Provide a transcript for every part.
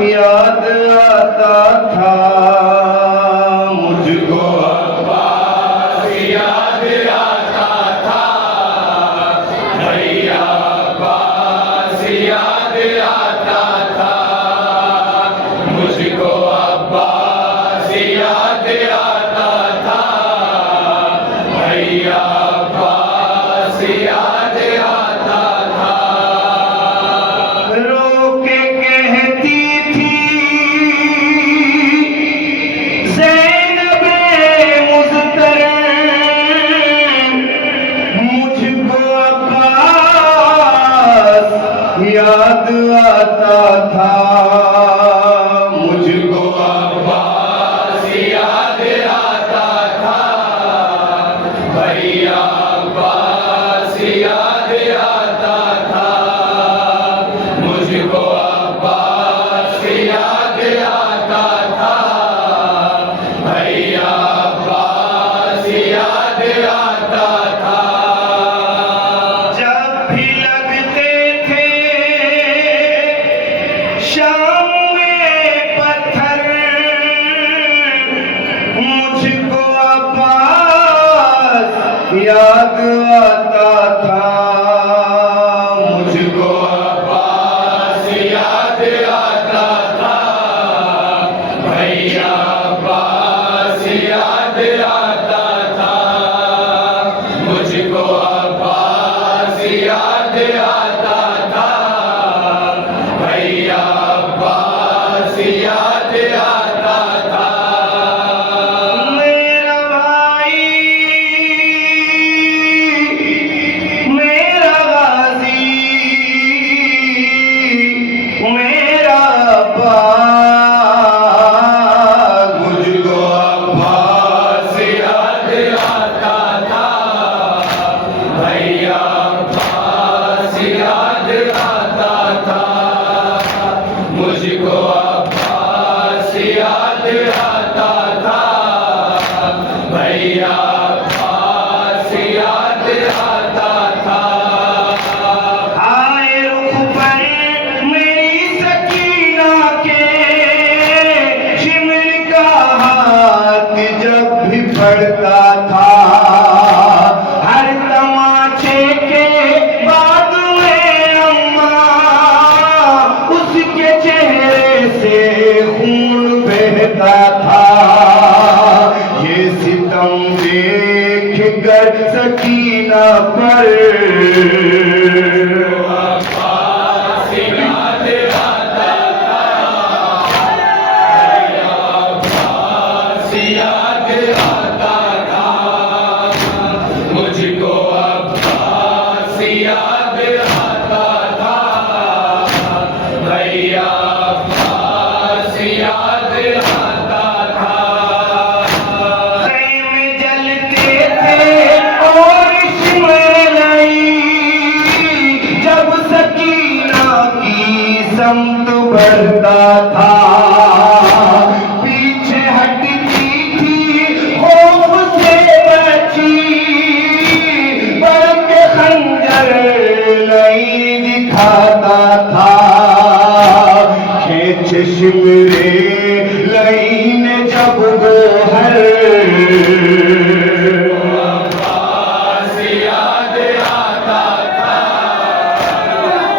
याद आता था मुझको अब्बास याद आता था भैया अब्बास याद आता था मुझको अब्बास याद आता था भैया अब्बास याद आता था रो के कहती थी ज़ैनबे मुज़्तर मुझको अब्बास याद आता था मुझको अब्बास याद आता था भैया अब्बास याद आता था मुझको अब्बास याद आता था भैया अब्बास याद आता था जब भी लगते थे शाम में पत्थर मुझको अब्बास याद आता था मुझको अब्बास याद आता था भैया अब्बास याद आता था मुझको अब्बास याद आता था भैया अब्बास याद आता था मेरा भाई मेरा गाजी मेरा बाग मुझको अब्बास याद आता था भैया अब्बास याद आता था मुझको अब्बास याद आता था भैया अब्बास याद आता था आए रुख पर मेरी सकीना के शिमर का हाथ जब भी पड़ता था हर तमाचे के बाद में अम्मा उसके चेहरे से खून बहता था ये सितम देख कर सकीना पर अब्बास याद आता था भैया अब्बास याद आता था मुझको अब्बास याद आता था भैया अब्बास याद आता था खैमे जलते थे और शिमलाई जब सकीना की समत बढ़ता था पीछे हटती थी खौफ से बची बल्कि खंजर नहीं दिखाता था खेच शिमरे लाइन जब गोहर अब्बास याद आता था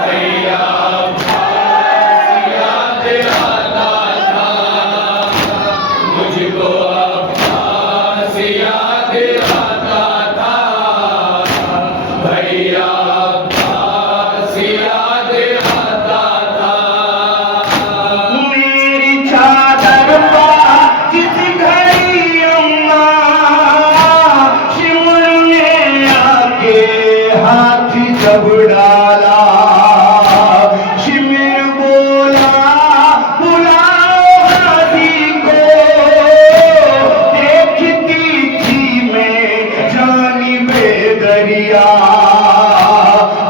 भैया अब्बास याद आता था मुझको अब्बास याद आता था भैया अब्बास याद आता था मेरी चादर पा जिस घड़ी अम्मा शिमर ने आके हाथ जब डाला शिमर बोला बुलाओ हाथी को देखती थी मैं जानी बेदरिया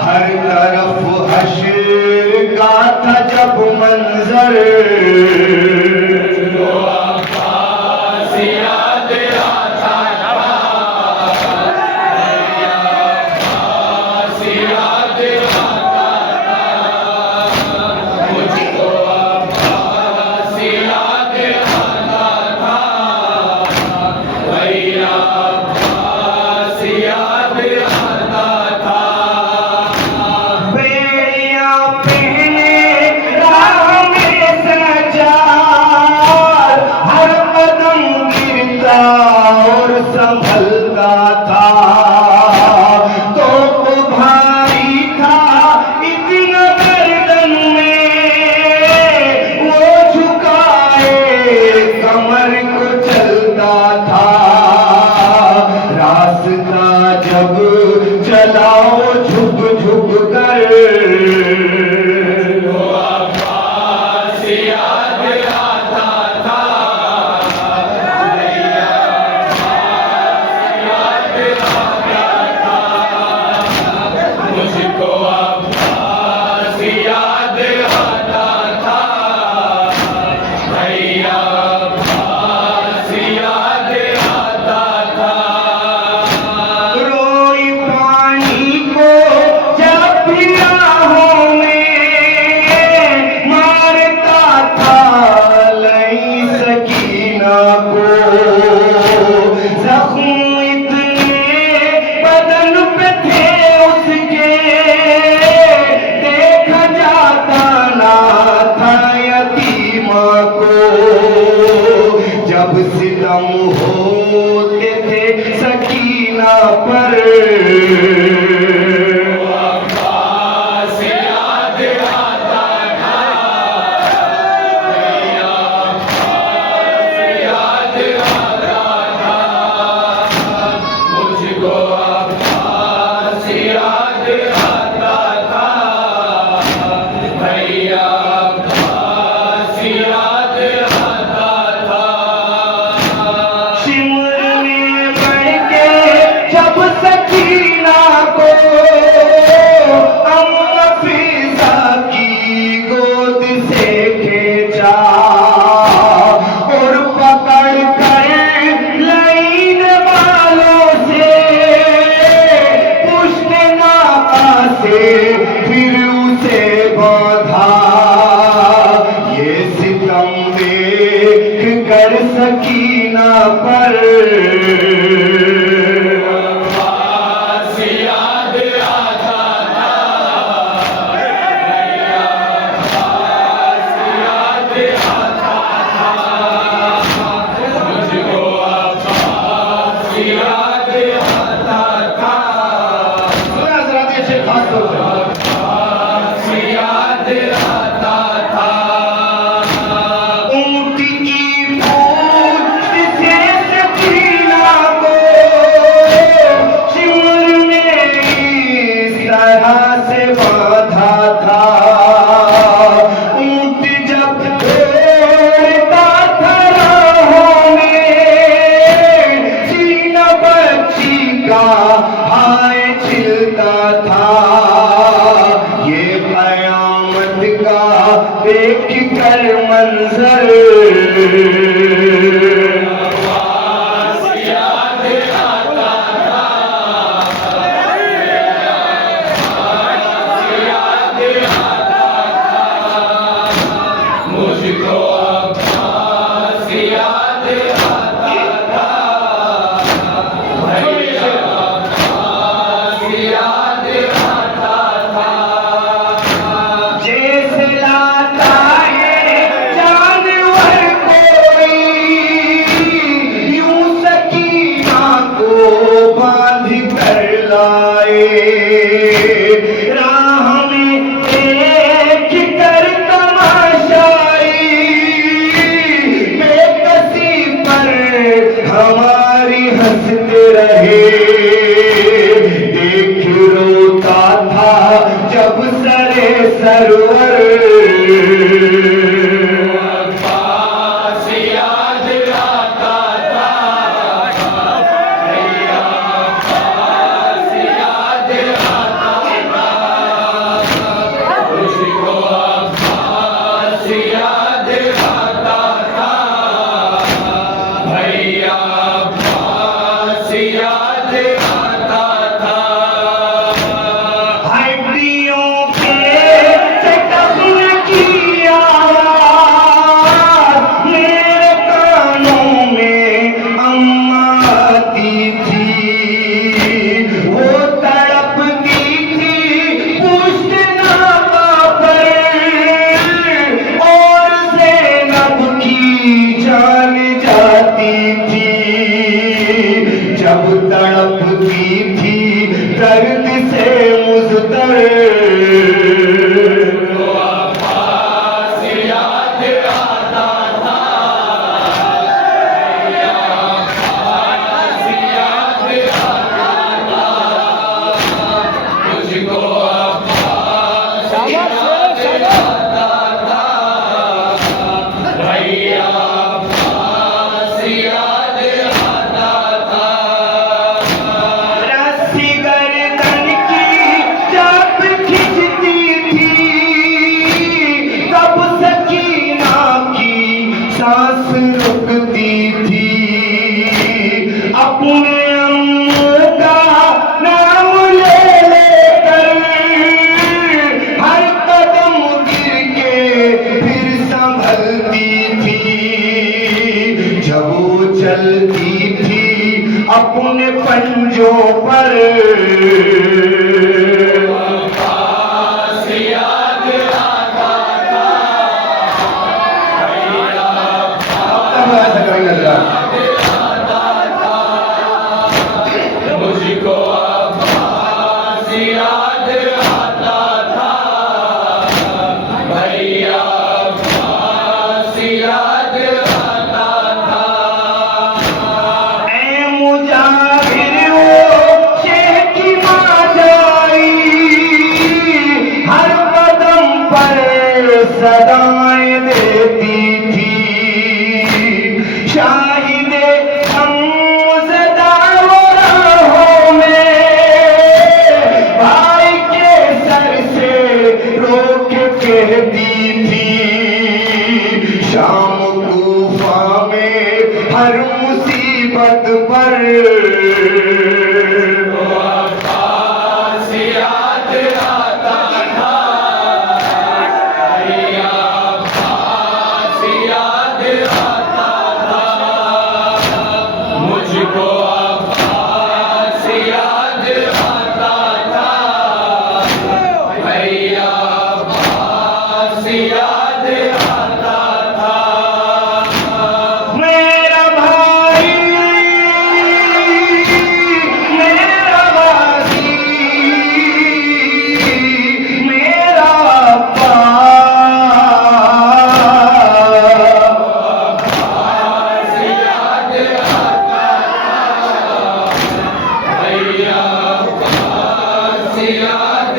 हर तरफ हश्र का था जब मंजर अब्बास याद आता था भैया अब्बास याद आता था मुझको अब्बास माँ को जब सितम होते थे सकीना पर अब्बास याद आता था भैया अब्बास याद आता था मुझको अब्बास याद आता था भैया अब्बास याद आता था शिमर में बढ़ के जब सकीना को अम्मा फिजा की गोद से खींचा और पकड़ कर लाइन वालों से पुष्ट नाका से फिर उसे बांधा ये सितम देख कर सकीना पर अब्बास याद आता था भैया अब्बास याद आता था मुझको अब्बास याद आता था हजरात ये शेख खास तौर से अब्बास याद आता था ऊंट की पूंछ से सकीना को शिमर ने इस तरह से बांधा था ऊंट जब दौड़ता था राहों में सीना बच्ची का हाय छिलता था ये कयामत का देख कर मंजर अब्बास याद आता था याद आता था मुझको अब्बास याद आता था भैया अब्बास याद आता था जैसे लाता है जानवर कोई यूं सकीना को बांध कर लाए राह में देख कर तमाशाई बेकसी पर हमारी हंसते रहे देख रोता था जब सरे सरवर अब्बास याद आता था भैया अब्बास याद आता था मुझको अब्बास याद आता था भैया अब्बास याद आता था हड्डियों के चटकन की आवाज मेरे कानों में अम्मा आती थी वो तड़पती थी पुष्ट नामा पर और ज़ैनब की जान जाती थी जब तड़पती थी दर्द से मुज़तर अब्बास याद आता था भैया अब्बास याद आता था मुझको अब्बास याद आता था भैया अब्बास याद आता था रस्सी गर्दन की चाप खींचती थी तब सकीना की सांस रुकती थी अपने अम्मू का नाम ले लेकर हर कदम गिर के फिर संभलती थी जब वो चलती थी अपने पंजों पर अब्बास याद आता था शाम कूफा में हर मुसीबत पर अब्बास याद आता था भैया अब्बास याद आता था मुझको अब्बास याद आता था भैया अब्बास याद आता था मेरा भाई मेरा वासी मेरा अब्बा भैया अब्बास याद